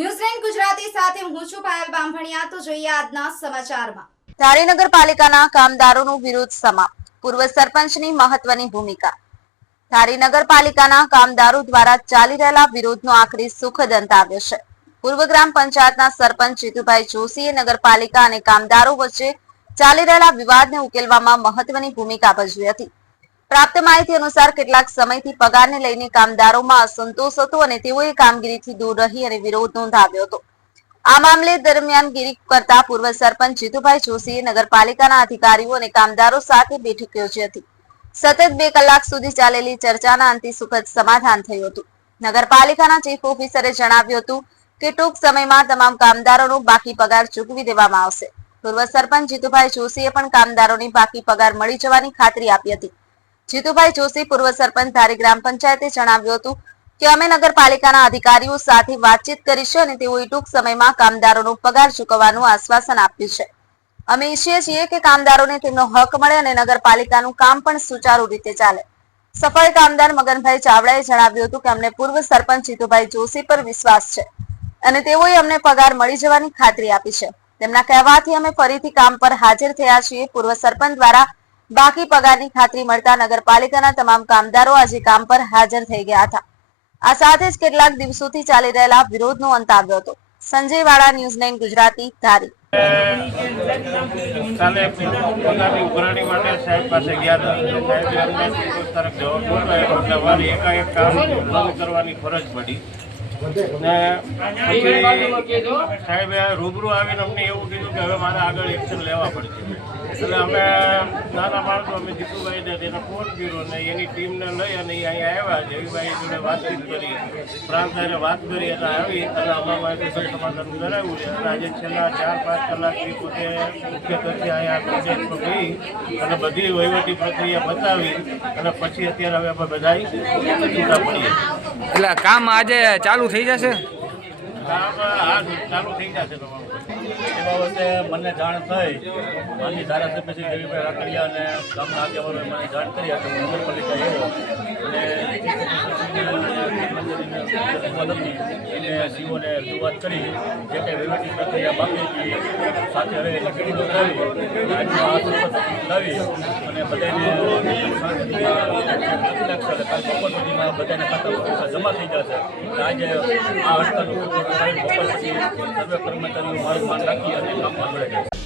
ન્યૂઝલેન્ડ ગુજરાતી સાથે હું છું પાયલ બામભણિયા તો જોઈએ આજના સમાચારમાં. ધારી નગરપાલિકાના કામદારોનું વિરોધ સમાપ્ત. પૂર્વ સરપંચની મહત્વની ભૂમિકા. ધારી નગરપાલિકાના કામદારો દ્વારા ચાલી રહેલા વિરોધનો આખરે સુખદ અંત આવ્યો છે. પૂર્વ ગ્રામ પંચાયતના સરપંચ જીતુભાઈ જોશીએ નગરપાલિકા અને કામદારો વચ્ચે ચાલી રહેલા વિવાદને ઉકેલવામાં મહત્વની ભૂમિકા ભજવી હતી. પ્રાપ્ત માહિતી અનુસાર કેટલાક સમયથી પગારને લઈને કામદારોમાં અસંતોષ હતો અને તેઓએ કામગીરીથી દૂર રહી અને વિરોધ નોંધાવ્યો હતો. આ મામલે દરમિયાનગીરી કરતા પૂર્વ સરપંચ જીતુભાઈ જોશીએ નગરપાલિકાના અધિકારીઓ અને કામદારો સાથે બેઠક યોજી હતી. સતત બે કલાક સુધી ચાલેલી ચર્ચાના અંતે સુખદ સમાધાન થયું હતું. નગરપાલિકાના ચીફ ઓફિસરે જણાવ્યું હતું કે ટૂંક સમયમાં તમામ કામદારોનો બાકી પગાર ચૂકવી દેવામાં આવશે. પૂર્વ સરપંચ જીતુભાઈ જોશીએ પણ કામદારોની બાકી પગાર મળી જવાની ખાતરી આપી હતી. જીતુભાઈ જોશી પૂર્વ સરપંચ ધારી ગ્રામ પંચાયતે જણાવ્યું હતું કે અમે નગરપાલિકાના અધિકારીઓ સાથે વાતચીત કરીશું અને તેઓએ ટૂંક સમયમાં કામદારોનો પગાર ચૂકવવાનું આશ્વાસન આપ્યું છે. અમે ઈચ્છીએ છીએ કે કામદારોને તેમનો હક મળે અને નગરપાલિકાનું કામ પણ સુચારુ રીતે ચાલે. સફળ કામદાર મગનભાઈ ચાવડાએ જણાવ્યું હતું કે અમને પૂર્વ સરપંચ જીતુભાઈ જોશી પર વિશ્વાસ છે અને તેઓએ અમને પગાર મળી જવાની ખાતરી આપી છે. તેમના કહેવાથી અમે ફરીથી કામ પર હાજર થયા છીએ. પૂર્વ સરપંચ દ્વારા બાકી પગારની ખાતરી મળતા નગરપાલિકાના તમામ કામદારો આજે કામ પર હાજર થઈ ગયા હતા. આ સાથે જ કેટલાક દિવસોથી ચાલી રહેલા વિરોધનો અંત આવ્યો હતો. સંજય વાળા, ન્યૂઝ નાઇન ગુજરાતી, ધારી. કાલે ફરજ પડી. સાહેબે રૂબરૂ આવીને અમને એવું કીધું કે હવે મારે આગળ એક્શન લેવા પડશે. એટલે અમે નાના માણસો અમે જીતુભાઈને તેના ફોન કર્યો ને એની ટીમને લઈ અને અહીંયા આવ્યા જયભાઈ જોડે વાતચીત કરી. પ્રાંતભાઈને વાત કરી અને આવી અને અમારા માટે સમાધાન કરાવ્યું છે. અને આજે છેલ્લા ચાર પાંચ કલાકથી પોતે મુખ્ય તથ્ય અહીંયા પ્રોજેક્ટમાં ગઈ અને બધી વહીવટી પ્રક્રિયા બતાવી અને પછી અત્યારે હવે અમે બધા છૂટા પડીએ. એટલે કામ આજે ચાલુ થઈ જશે? કામ આ ચાલુ થઈ જશે તમારું. એ બાબતે મને જાણ થઈ. માનની ધારાસભ્ય શ્રી દેવીભાઈ રાખડિયા અને ગામના આગેવાનોએ મને જાણ કરી હતી. હું નગરપાલિકા આવ્યો અને એને સીઓને રજૂઆત કરી. જે કંઈ વહીવટી પ્રક્રિયા બાકી હતી, સાથે ખેડૂતો કરી. આજનો લાવી અને બધાને બપોર સુધીમાં બધાને ખાતામાં જમા થઈ જશે. આજે આ પછી સર્વે કર્મચારીઓ મારું માન રાખી અને કામમાં જોડાઈ જશે